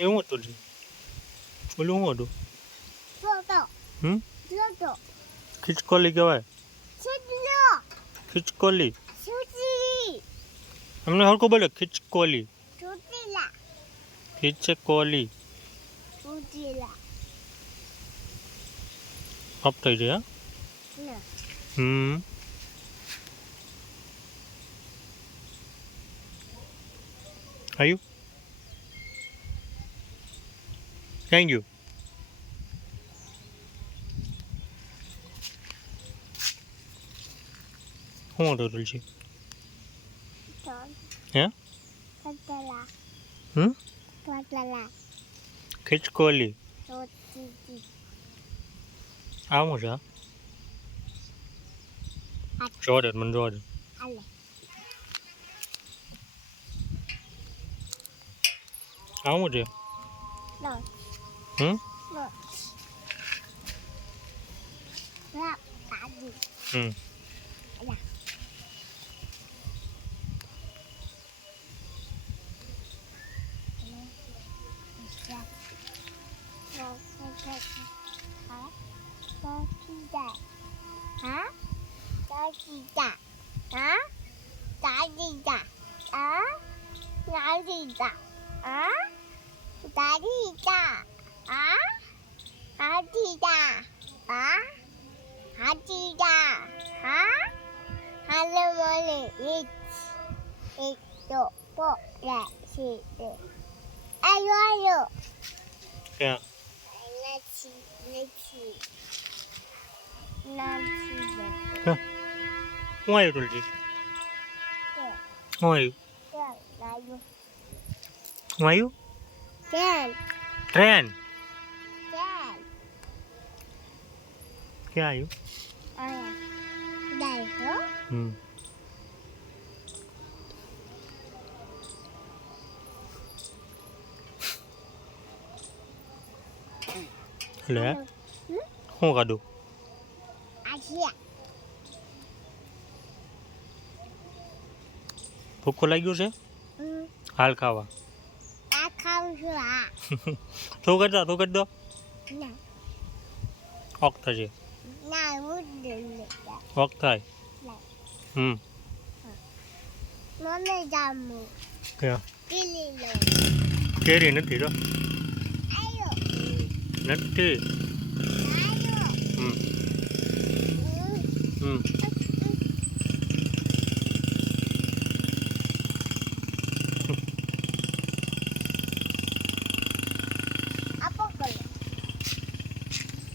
એવું હતું જી બોલું શું હતું ખીચકોલી કહેવાય ખીચકોલી અમને હરખું બોલે ખીચકોલી ખીચકોલી અપ થઈ જાય આયુ થેન્ક યુ શું હતું તુલસી હે ખીચકોલી આવું છે જોડે મને જોડે આવું છે ક્યાં શું આવ્યું તુલસી શું આવ્યું શું આવ્યું ટ્રેન ક્યાં આવ્યું લે શું કાઢું ભૂખું લાગ્યું છે હાલ ખાવા તું કરતા તું કરી દો ઓક થશે ઓક થાય ક્યાં કેરી નથી તો નથી